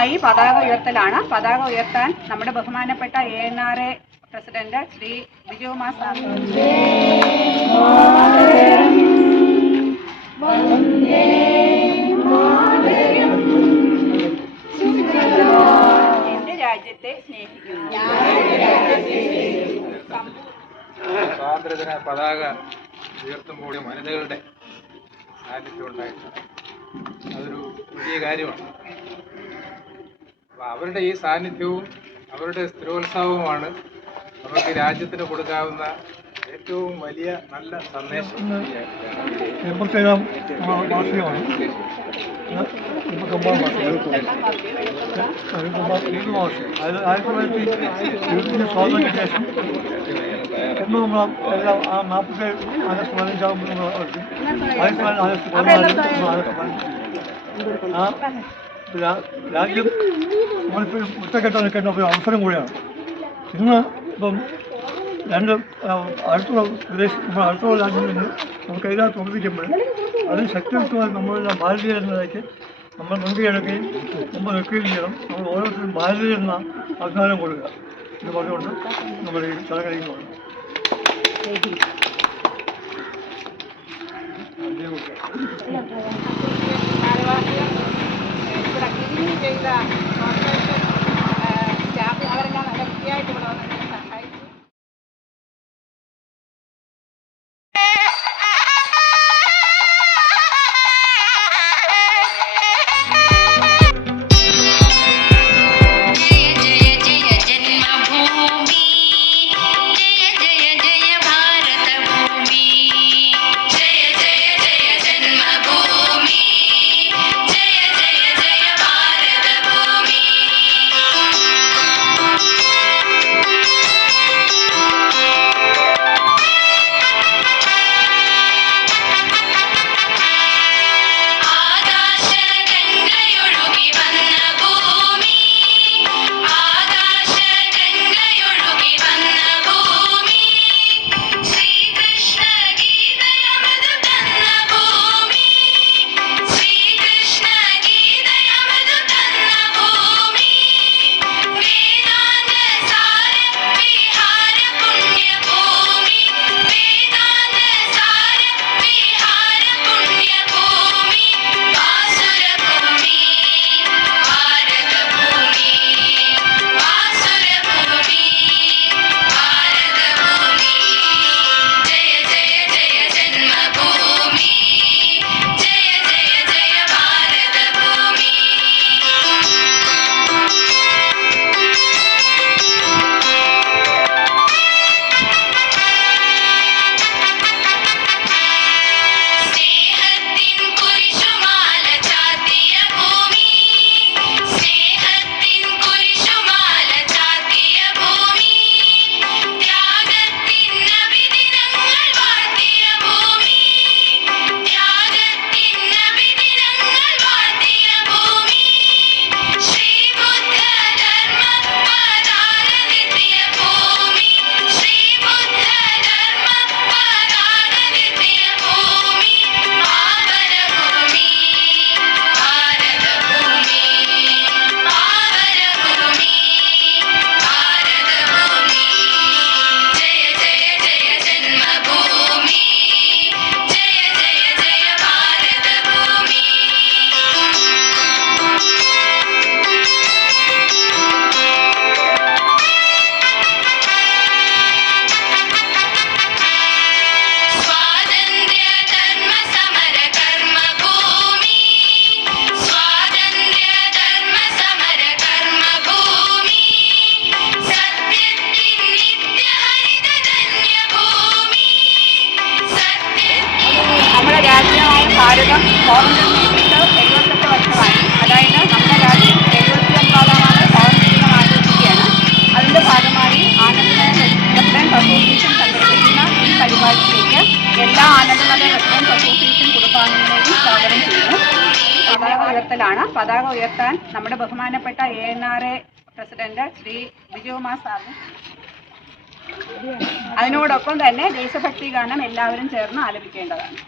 ആദ്യമായി പതാക ഉയർത്തലാണ്. പതാക ഉയർത്താൻ നമ്മുടെ ബഹുമാനപ്പെട്ട ANRA president Shri Bijukumar sir. എന്റെ രാജ്യത്തെ സ്നേഹിക്കുന്നു. സ്വാതന്ത്ര്യദിന പതാക ഉയർത്തുമ്പോൾ വനിതകളുടെ സാന്നിധ്യം ഉണ്ടായിട്ടുണ്ട്. അതൊരു വലിയ കാര്യമാണ്. അവരുടെ ഈ സാന്നിധ്യവും അവരുടെ സ്ഥിരോത്സാഹവുമാണ് നമുക്ക് രാജ്യത്തിന് കൊടുക്കാവുന്ന ഏറ്റവും വലിയ നല്ല സന്ദേശം. സ്വാതന്ത്ര്യത്തിന് ശേഷം എന്ന് നമ്മൾ എല്ലാം ആ 47 ആഗസ്റ്റ് 15 രാജ്യം നമ്മളിപ്പോൾ ഒറ്റക്കെട്ടാൻ നിൽക്കേണ്ട ഒരു അവസരം കൂടിയാണ്. ഇന്ന് ഇപ്പം അടുത്തുള്ള രാജ്യങ്ങളിൽ നിന്ന് നമുക്കെതിരെ പ്രവർത്തിക്കുമ്പോൾ അതിന് ശക്തിയുക്തമായി നമ്മളെല്ലാം ഭാരതീയർ എന്നതിലേക്ക് നമ്മൾ മുൻകൈയെടുക്കുകയും നമ്മൾ നിൽക്കുകയും ചെയ്യണം. നമ്മൾ ഓരോരുത്തരും ഭാരതീയർ എന്ന അഭിമാനം കൊടുക്കുക എന്ന് പറഞ്ഞുകൊണ്ട് നമ്മൾ ഈ ചടങ്ങിലേക്ക് പോകണം. സ്റ്റാഫ് അവരെല്ലാം നല്ല വൃത്തിയായിട്ട് ഇവിടെ വന്ന് സഹായിച്ചു. ഭാരതം സ്വാതന്ത്ര്യം നേടിയിട്ട് 78 വർഷമായി. അതായത് നമ്മുടെ രാജ്യം 79ാമത് സ്വാതന്ത്ര്യം ആഘോഷിക്കുകയാണ്. അതിൻ്റെ ഭാഗമായി ആനന്ദമഠം റെസിഡൻസ് അസോസിയേഷൻ സംഘടിപ്പിക്കുന്ന ഈ പരിപാടിയിലേക്ക് എല്ലാ ആനന്ദമഠം റെസിഡൻസ് അസോസിയേഷൻ കുടുംബാംഗങ്ങളെയും സ്വാഗതം ചെയ്യുന്നു. പതാക ഉയർത്തലാണ്. പതാക ഉയർത്താൻ നമ്മുടെ ബഹുമാനപ്പെട്ട ANRA president Shri Bijukumar sir. അതിനോടൊപ്പം തന്നെ ദേശഭക്തി ഗാനം എല്ലാവരും ചേർന്ന് ആലപിക്കേണ്ടതാണ്.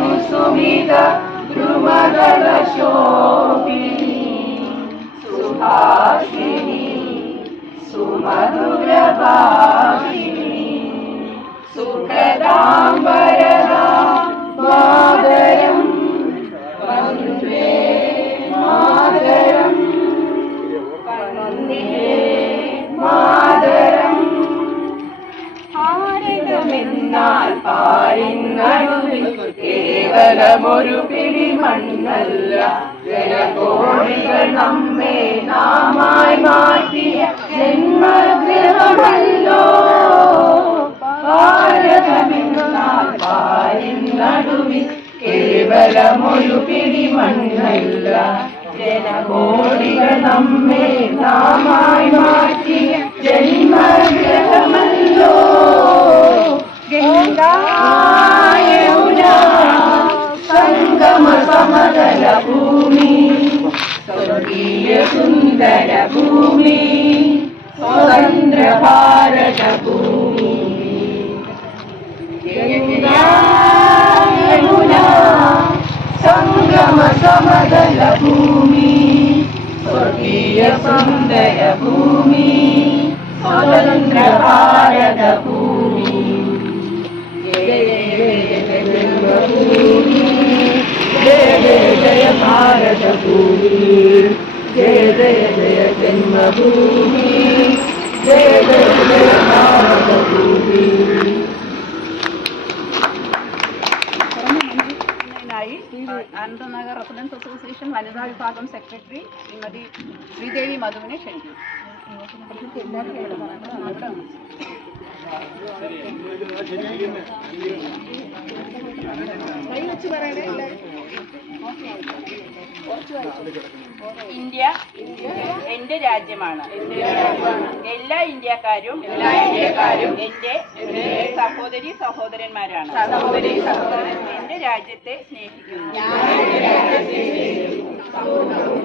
കുസുമിത ദ്രുമദള ശോഭിനി സുഹാസിനി സുമധുരഭാഷിണി സുഖദാംബരദാ മാതരം വന്ദേ മാതരം വന്ദേ മാതരം. ഭാരതമെന്നാൽ പാരിന്നടുവിൽ കേവലമൊരു പിടി മണ്ണല്ല, ജനകോടികൾ നമ്മെ നാമായി മാറ്റിയ ജന്മഗൃഹമല്ലോ. ഭാരതമെന്നാൽ പാരിന്നടുവിൽ കേവലമൊരു പിടി മണ്ണല്ല, ജനകോടികൾ നമ്മെ നാമായി മാറ്റിയ ജന്മഗൃഹമല്ലോ. ഗംഗാ യമുന സംഗമ സമതല ഭൂമി, സ്വർഗീയ സുന്ദര ഭൂമി, സ്വതന്ത്ര ഭാരത ഭൂമി. ഗംഗാ യമുന സംഗമ സമതല ഭൂമി, സ്വർഗീയ സുന്ദര ഭൂമി, സ്വതന്ത്ര ഭാരത ഭൂമി. ജയ ജയ ജയ ഭാരത ഭൂമി, ജയ ജയ ജയ ജന്മഭൂമി, ജയ ജയ ജയ ഭാരത ഭൂമി. അനന്തനഗർ റെസിഡൻസ് അസോസിയേഷൻ വനിതാ വിഭാഗം സെക്രട്ടറി ശ്രീമതി ശ്രീദേവി മധുവിനെ ക്ഷണിക്കുന്നു. ഇന്ത്യ എന്റെ രാജ്യമാണ്. എല്ലാ ഇന്ത്യക്കാരും എന്റെ സഹോദരി സഹോദരന്മാരാണ്. എന്റെ രാജ്യത്തെ സ്നേഹിക്കുന്നു.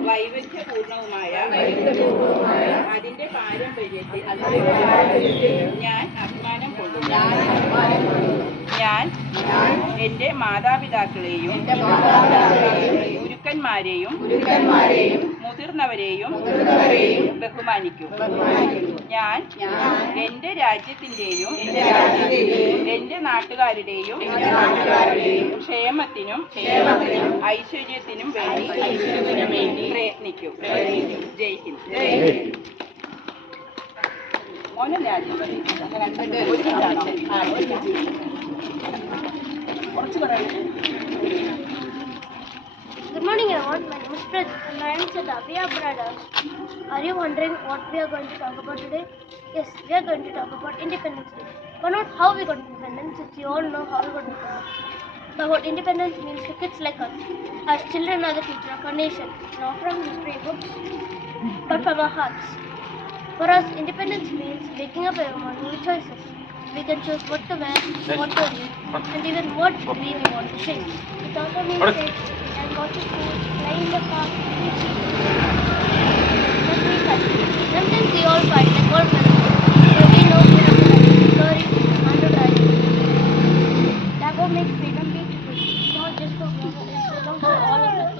വൈവിധ്യപൂർണവുമായ അതിന്റെ പാരമ്പര്യത്തിൽ ഞാൻ അഭിമാനം കൊള്ളുന്നു. ഞാൻ എന്റെ മാതാപിതാക്കളെയും ഗുരുക്കന്മാരെയും മുതിർന്നവരെയും ബഹുമാനിക്കും. ഞാൻ എന്റെ രാജ്യത്തിന്റെയും എന്റെ നാട്ടുകാരുടെയും ക്ഷേമത്തിനും ഐശ്വര്യത്തിനും വേണ്ടി പ്രയത്നിക്കും. ജയ് ഹിന്ദ്. മോനെ രാജ്യം കുറച്ച് പറയണേ. Good morning everyone, my name is Prit and my name is Siddha. We are brothers. Are you wondering what we are going to talk about today? Yes, we are going to talk about Independence Day. But not how we got independence, since you all know how we got independence. But what independence means to kids like us. As children are the future of our nation, not from history books, but from our hearts. For us, independence means waking up every morning with choices. We can choose what to wear, what to read, and even what we want to sing. It also means safety and go to school, play in the park, sometimes we all fight like all brothers, but we know we have to sorry and to try. That what makes freedom beautiful. It's not just for women, it belongs to all of us,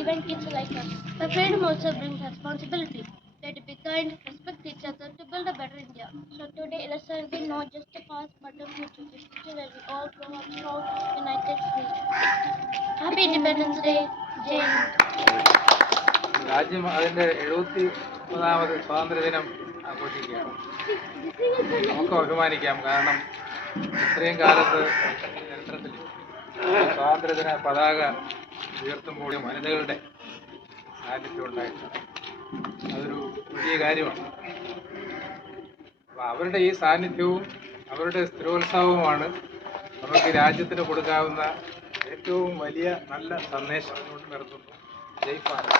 even kids like us. But freedom also brings responsibility. We have to be kind, respect each other to build a better India. So today, let's celebrate not just the past but the future. The future where we all grow up strong, united, free. Happy Independence Day, Jai Hind. രാജ്യം അതിൻ്റെ 71ാമത് സ്വാതന്ത്ര്യദിനം ആഘോഷിക്കുകയാണ്. നമുക്ക് അഭിമാനിക്കാം. കാരണം ഇത്രയും കാലത്ത് ചരിത്രത്തിൽ സ്വാതന്ത്ര്യദിന പതാക ഉയർത്തുമ്പോൾ വനിതകളുടെ സാന്നിധ്യം ഉണ്ടായിട്ടുണ്ട്. അതൊരു വലിയ കാര്യമാണ്. അപ്പോൾ അവരുടെ ഈ സാന്നിധ്യവും അവരുടെ സ്ഥിരോത്സാഹവുമാണ് നമുക്ക് രാജ്യത്തിന് കൊടുക്കാവുന്ന ഏറ്റവും വലിയ നല്ല സന്ദേശം. കൊണ്ട് നിർത്തുന്നു. ജയ് ഭാരത്.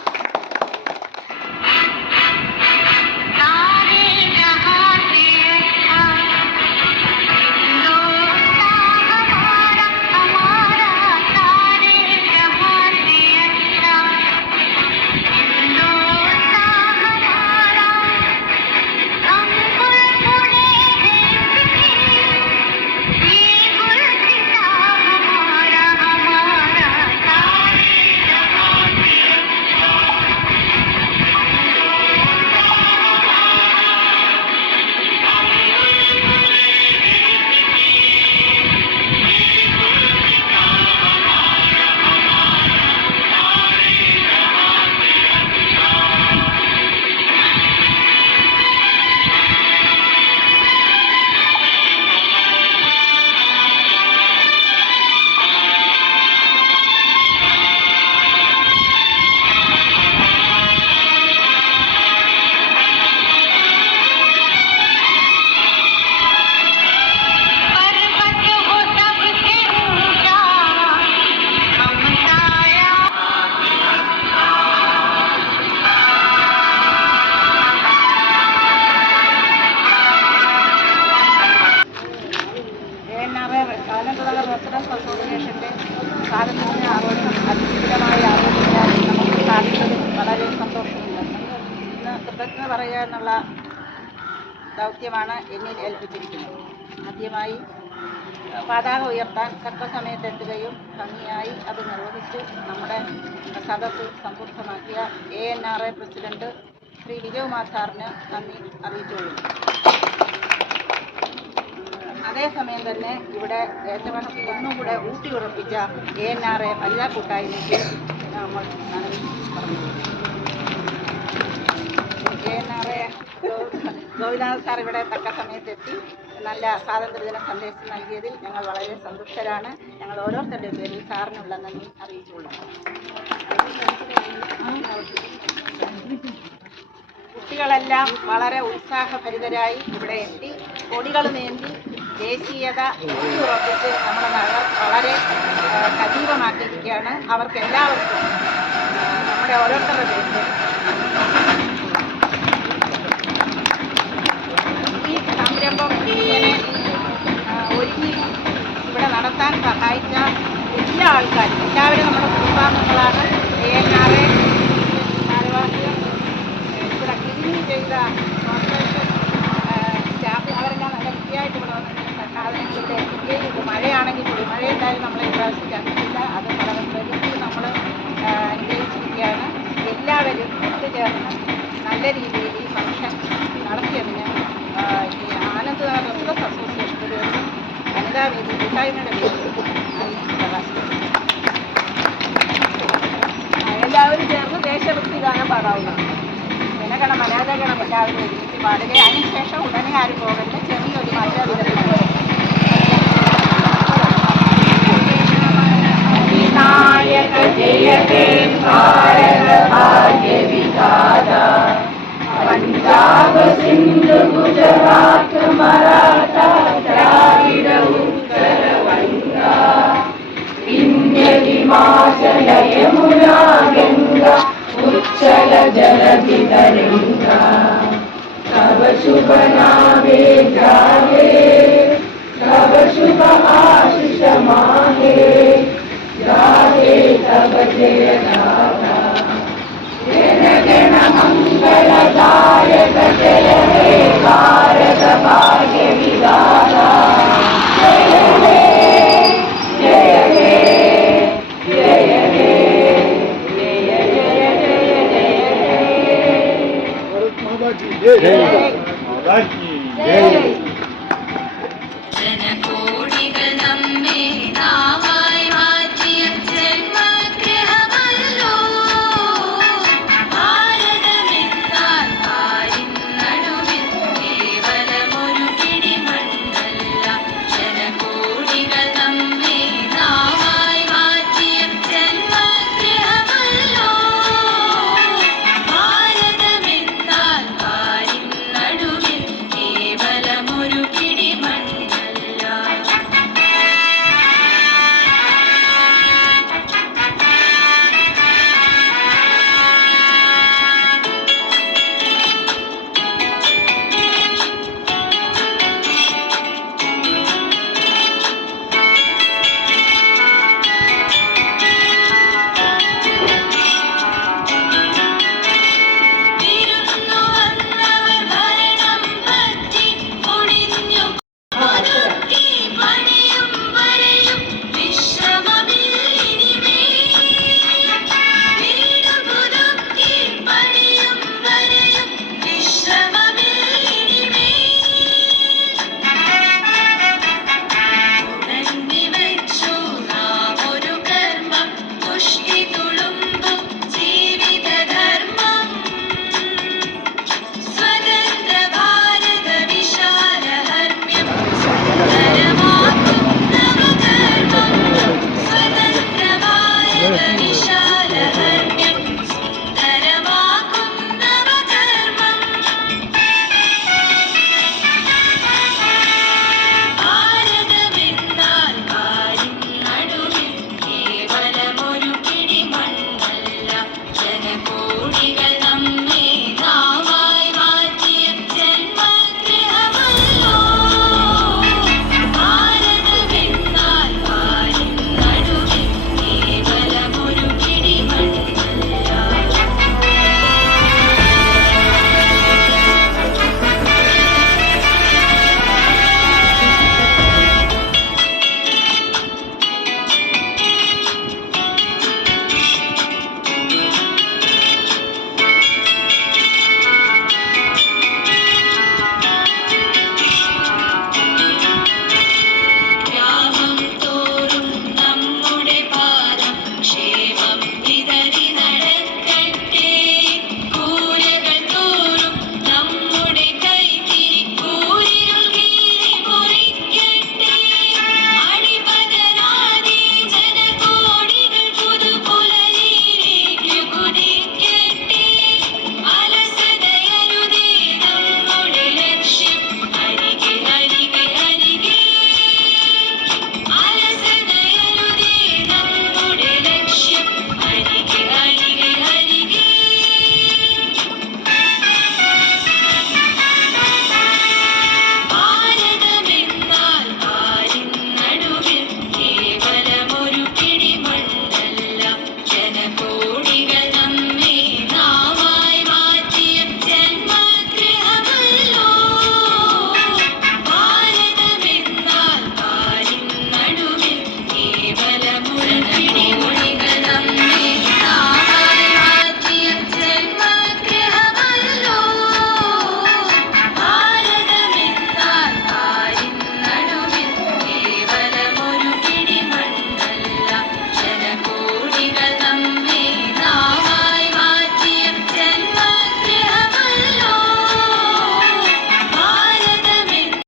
ദൗത്യമാണ് എന്നിൽ ഏൽപ്പിച്ചിരിക്കുന്നത്. ആദ്യമായി പതാക ഉയർത്താൻ തക്ക സമയത്തെത്തുകയും ഭംഗിയായി അത് നിർവഹിച്ച് നമ്മുടെ സദസ്സ് സമ്പൂർണ്ണമാക്കിയ ANRA പ്രസിഡന്റ് ശ്രീ വിജയകുമാർ സാറിന് നന്ദി അറിയിച്ചുകൊള്ളുന്നു. അതേസമയം തന്നെ ഇവിടെ ദേശഭക്തി ഒന്നും കൂടെ ഊട്ടിയുറപ്പിച്ച ANRA വനിതാ കൂട്ടായ്മയ്ക്ക് നമ്മൾ നന്ദി പറഞ്ഞു. ANRA ഗോപിനാഥ് സാർ ഇവിടെ തക്ക സമയത്തെത്തി നല്ല സ്വാതന്ത്ര്യദിന സന്ദേശം നൽകിയതിൽ ഞങ്ങൾ വളരെ സന്തുഷ്ടരാണ്. ഞങ്ങൾ ഓരോരുത്തരുടെ പേരിൽ സാറിനുള്ള നന്ദി അറിയിച്ചുകൊള്ളുന്നു. കുട്ടികളെല്ലാം വളരെ ഉത്സാഹഭരിതരായി ഇവിടെ എത്തി കൊടികളുമേന്തി ദേശീയത ഉറപ്പിച്ച് നമ്മുടെ നഗർ വളരെ സജീവമാക്കിയിരിക്കുകയാണ്. അവർക്ക് എല്ലാവർക്കും നമ്മുടെ ഓരോരുത്തരുടെ പേരിൽ ഈ സംരംഭം ഇങ്ങനെ ഒരുങ്ങി ഇവിടെ നടത്താൻ സഹായിച്ച എല്ലാ ആൾക്കാരും എല്ലാവരും നമ്മുടെ കുടുംബാംഗങ്ങളാണ്. ANRA ഭാരവാഹികൾ ഇവിടെ ക്ലീനിങ് ചെയ്ത കോർപ്പറേഷൻ സ്റ്റാഫ് അവരെല്ലാം നല്ല വൃത്തിയായിട്ട് ഇവിടെ വന്നിട്ട് സാധനങ്ങൾ ഇവിടെ എത്തിക്കുകയും ഇത് മഴയാണെങ്കിൽ കൂടി മഴ എന്തായാലും നമ്മളെ ഇപ്രാവശ്യം കണ്ടിട്ടില്ല. അത് വളരെ പ്രകൃതി നമ്മൾ അനുഗ്രഹിച്ചിരിക്കുകയാണ്. എല്ലാവരും ഒത്തുചേർന്ന് നല്ല രീതിയിൽ ഈ ഫംഗ്ഷൻ നടത്തിയതിന് ഈ ആനന്ദ്നഗർ റെസിഡൻസ് അസോസിയേഷൻ്റെ പേരിലും വനിതാ വേദി കൂട്ടായ്മയുടെ പേരിലും എല്ലാവരും ചേർന്ന് ദേശഭക്തി ഗാനം പാടാവുന്നതാണ്. ജനഗണമന ജനഗണം എല്ലാവരും ഒരുമിച്ച് പാടുക. അതിനുശേഷം ഉടനെ ആരും പോകേണ്ട ചെറിയൊരു മത്സരം വിനായക ജയ ഹേ ഭാരത ഭാഗ്യ വിധാത പഞ്ചാബ് സിന്ധു ഗുജറാത്ത് മറാഠ ദ്രാവിഡ ഉത്തര വംഗ വിന്ധ്യ ഹിമാചല യമുന ഗംഗ ഉച്ഛല ജലധി തരംഗ തവ ശുഭ നാമേ ജായേ तब शुभ आशीष माहे गाहे तब जय गाथा जन गण मंगलदायक जय हे भारत भाग्य विधाता जय हे जय हे जय हे जय जय जय जय हे भारत माता की जय। जय